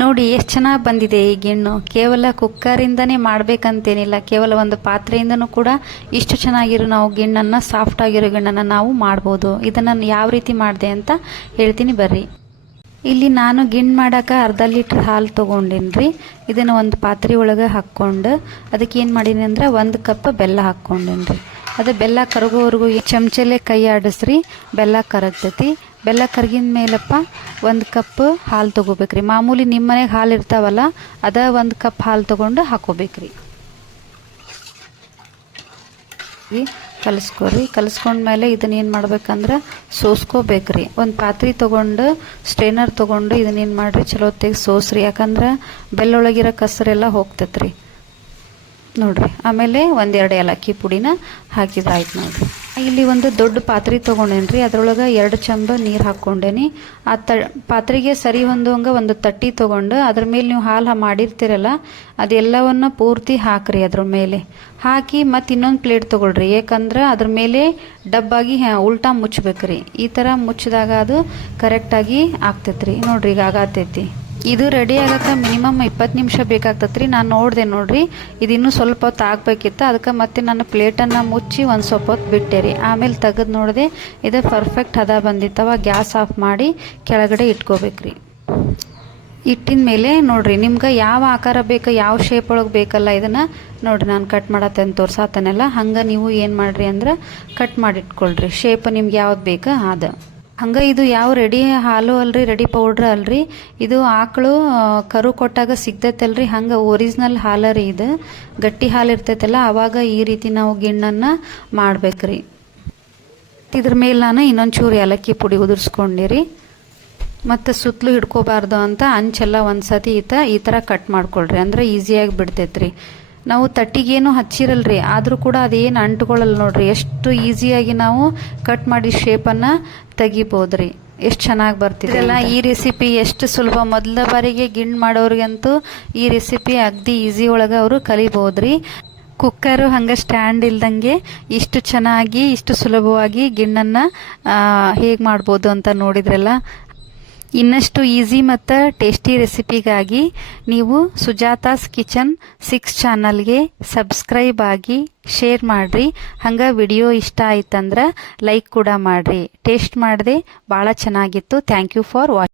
ನೋಡಿ ಎಷ್ಟು ಚೆನ್ನಾಗಿ ಬಂದಿದೆ ಈ ಗಿಣ್ಣು. ಕೇವಲ ಕುಕ್ಕರಿಂದನೇ ಮಾಡಬೇಕಂತೇನಿಲ್ಲ, ಕೇವಲ ಒಂದು ಪಾತ್ರೆಯಿಂದನೂ ಕೂಡ ಇಷ್ಟು ಚೆನ್ನಾಗಿರೋ ನಾವು ಗಿಣ್ಣನ್ನು, ಸಾಫ್ಟ್ ಆಗಿರೋ ಗಿಣ್ಣನ್ನು ನಾವು ಮಾಡ್ಬೋದು. ಇದನ್ನು ಯಾವ ರೀತಿ ಮಾಡಿದೆ ಅಂತ ಹೇಳ್ತೀನಿ ಬರ್ರಿ. ಇಲ್ಲಿ ನಾನು ಗಿಣ್ಣು ಮಾಡೋಕೆ ಅರ್ಧ ಲೀಟ್ರ್ ಹಾಲು ತೊಗೊಂಡಿನ್ರಿ. ಇದನ್ನು ಒಂದು ಪಾತ್ರೆ ಒಳಗೆ ಹಾಕ್ಕೊಂಡು ಅದಕ್ಕೆ ಏನು ಮಾಡೀನಿ ಅಂದ್ರೆ 1 ಕಪ್ ಬೆಲ್ಲ ಹಾಕ್ಕೊಂಡೇನ್ರಿ. ಅದು ಬೆಲ್ಲ ಕರಗೋವರೆಗೂ ಚಮಚಲ್ಲೇ ಕೈ ಆಡಿಸ್ರಿ, ಬೆಲ್ಲ ಕರಗ್ತೈತಿ. ಬೆಲ್ಲ ಕರಗಿದ ಮೇಲಪ್ಪ 1 ಕಪ್ ಹಾಲು ತೊಗೋಬೇಕ್ರಿ. ಮಾಮೂಲಿ ನಿಮ್ಮ ಮನೆಗೆ ಹಾಲು ಇರ್ತಾವಲ್ಲ, ಅದ 1 ಕಪ್ ಹಾಲು ತೊಗೊಂಡು ಹಾಕೋಬೇಕ್ರಿ. ಕಲಿಸ್ಕೊರಿ. ಕಲಿಸ್ಕೊಂಡ್ಮೇಲೆ ಇದನ್ನೇನು ಮಾಡ್ಬೇಕಂದ್ರೆ ಸೋಸ್ಕೋಬೇಕ್ರಿ. ಒಂದು ಪಾತ್ರೆ ತೊಗೊಂಡು ಸ್ಟ್ರೈನರ್ ತೊಗೊಂಡು ಇದನ್ನೇನು ಮಾಡಿರಿ, ಚಲೋ ತೆಗೆ ಸೋಸ್ರಿ. ಯಾಕಂದ್ರೆ ಬೆಲ್ಲೊಳಗಿರೋ ಕಸರೆಲ್ಲ ಹೋಗ್ತೈತ್ರಿ ನೋಡ್ರಿ. ಆಮೇಲೆ 1-2 ಏಲಕ್ಕಿ ಪುಡಿನ ಹಾಕಿದ್ರಾಯ್ತು ನೋಡ್ರಿ. ಇಲ್ಲಿ ಒಂದು ದೊಡ್ಡ ಪಾತ್ರೆ ತೊಗೊಂಡೇನ್ರಿ. ಅದ್ರೊಳಗೆ 2 ಚಂಬ ನೀರು ಹಾಕ್ಕೊಂಡೇನಿ. ಆ ಪಾತ್ರೆಗೆ ಸರಿ ಹೊಂದುವಂಗೆ ಒಂದು ತಟ್ಟಿ ತೊಗೊಂಡು ಅದ್ರ ಮೇಲೆ ನೀವು ಹಾಲು ಮಾಡಿರ್ತೀರಲ್ಲ ಅದೆಲ್ಲವನ್ನ ಪೂರ್ತಿ ಹಾಕ್ರಿ. ಅದ್ರ ಮೇಲೆ ಹಾಕಿ ಮತ್ತು ಇನ್ನೊಂದು ಪ್ಲೇಟ್ ತೊಗೊಳ್ರಿ. ಯಾಕಂದ್ರೆ ಅದ್ರ ಮೇಲೆ ಡಬ್ಬಾಗಿ ಉಲ್ಟಾ ಮುಚ್ಚಬೇಕ್ರಿ. ಈ ಥರ ಮುಚ್ಚಿದಾಗ ಅದು ಕರೆಕ್ಟಾಗಿ ಆಗ್ತೈತ್ರಿ. ನೋಡ್ರಿ ಈಗ ಆಗತೈತಿ. ಇದು ರೆಡಿ ಆಗಕ್ಕೆ ಮಿನಿಮಮ್ 20 ನಿಮಿಷ ಬೇಕಾಗ್ತತ್ರಿ. ನಾನು ನೋಡಿದೆ ನೋಡ್ರಿ, ಇದು ಇನ್ನೂ ಸ್ವಲ್ಪ ಹೊತ್ತು ಆಗಬೇಕಿತ್ತು. ಅದಕ್ಕೆ ಮತ್ತೆ ನಾನು ಪ್ಲೇಟನ್ನು ಮುಚ್ಚಿ ಒಂದು ಸ್ವಲ್ಪ ಹೊತ್ತು ಬಿಟ್ಟೆ ರೀ. ಆಮೇಲೆ ತೆಗೆದು ನೋಡಿದೆ, ಇದು ಪರ್ಫೆಕ್ಟ್ ಹದ ಬಂದಿತ್ತವ. ಗ್ಯಾಸ್ ಆಫ್ ಮಾಡಿ ಕೆಳಗಡೆ ಇಟ್ಕೋಬೇಕ್ರಿ. ಇಟ್ಟಿದ ಮೇಲೆ ನೋಡ್ರಿ, ನಿಮ್ಗೆ ಯಾವ ಆಕಾರ ಬೇಕು, ಯಾವ ಶೇಪ್ ಒಳಗೆ ಬೇಕಲ್ಲ, ಇದನ್ನು ನೋಡ್ರಿ ನಾನು ಕಟ್ ಮಾಡತ್ತೇನೆ ತೋರ್ಸಾತನೆಲ್ಲ. ಹಂಗೆ ನೀವು ಏನು ಮಾಡಿರಿ ಅಂದ್ರೆ ಕಟ್ ಮಾಡಿ ಇಟ್ಕೊಳ್ರಿ. ಶೇಪ್ ನಿಮ್ಗೆ ಯಾವ್ದು ಬೇಕು ಅದು. ಹಂಗೆ ಇದು ಯಾವ ರೆಡಿ ಹಾಲು ಅಲ್ರಿ, ರೆಡಿ ಪೌಡ್ರ್ ಅಲ್ರಿ. ಇದು ಆಕಳು ಕರು ಕೊಟ್ಟಾಗ ಸಿಗ್ತೈತಲ್ರಿ, ಹಂಗೆ ಒರಿಜಿನಲ್ ಹಾಲು ರೀ. ಇದು ಗಟ್ಟಿ ಹಾಲು ಇರ್ತೈತಲ್ಲ, ಆವಾಗ ಈ ರೀತಿ ನಾವು ಗಿಣ್ಣನ್ನು ಮಾಡ್ಬೇಕ್ರಿ. ಇದ್ರ ಮೇಲೆ ನಾನು ಇನ್ನೊಂಚೂರು ಏಲಕ್ಕಿ ಪುಡಿ ಉದುರಿಸ್ಕೊಂಡಿರಿ. ಮತ್ತು ಸುತ್ತಲೂ ಹಿಡ್ಕೋಬಾರ್ದು ಅಂತ ಅಂಚೆಲ್ಲ ಒಂದು ಸತಿ ಈ ಥರ ಕಟ್ ಮಾಡ್ಕೊಳ್ರಿ. ಅಂದ್ರೆ ಈಸಿಯಾಗಿ ಬಿಡ್ತೈತ್ರಿ. ನಾವು ತಟ್ಟಿಗೇನು ಹಚ್ಚಿರಲ್ರಿ, ಆದರೂ ಕೂಡ ಅದೇನು ಅಂಟ್ಕೊಳ್ಳಲ್ಲ ನೋಡ್ರಿ. ಎಷ್ಟು ಈಸಿಯಾಗಿ ನಾವು ಕಟ್ ಮಾಡಿ ಶೇಪನ್ನು ತೆಗಿಬೋದ್ರಿ. ಎಷ್ಟು ಚೆನ್ನಾಗಿ ಬರ್ತಿದೆಲ್ಲ ಈ ರೆಸಿಪಿ. ಎಷ್ಟು ಸುಲಭ. ಮೊದಲ ಬಾರಿಗೆ ಗಿಣ್ಣು ಮಾಡೋರಿಗಂತೂ ಈ ರೆಸಿಪಿ ಅಗ್ದಿ ಈಸಿ ಒಳಗೆ ಅವರು ಕಲಿಬೋದ್ರಿ. ಕುಕ್ಕರು ಹಂಗೆ ಸ್ಟ್ಯಾಂಡ್ ಇಲ್ದಂಗೆ ಇಷ್ಟು ಚೆನ್ನಾಗಿ, ಇಷ್ಟು ಸುಲಭವಾಗಿ ಗಿಣ್ಣನ್ನು ಹೇಗೆ ಮಾಡ್ಬೋದು ಅಂತ ನೋಡಿದ್ರಲ್ಲ. ಇನ್ನಷ್ಟು ಈಸಿ ಮತ್ತು ಟೇಸ್ಟಿ ರೆಸಿಪಿಗಾಗಿ ನೀವು ಸುಜಾತಾಸ್ ಕಿಚನ್ 6 ಚಾನಲ್ಗೆ ಸಬ್ಸ್ಕ್ರೈಬ್ ಆಗಿ ಶೇರ್ ಮಾಡಿರಿ. ಹಂಗೆ ವಿಡಿಯೋ ಇಷ್ಟ ಆಯ್ತಂದ್ರೆ ಲೈಕ್ ಕೂಡ ಮಾಡಿರಿ. ಟೇಸ್ಟ್ ಮಾಡಿದೆ ಭಾಳ ಚೆನ್ನಾಗಿತ್ತು. Thank you for watching.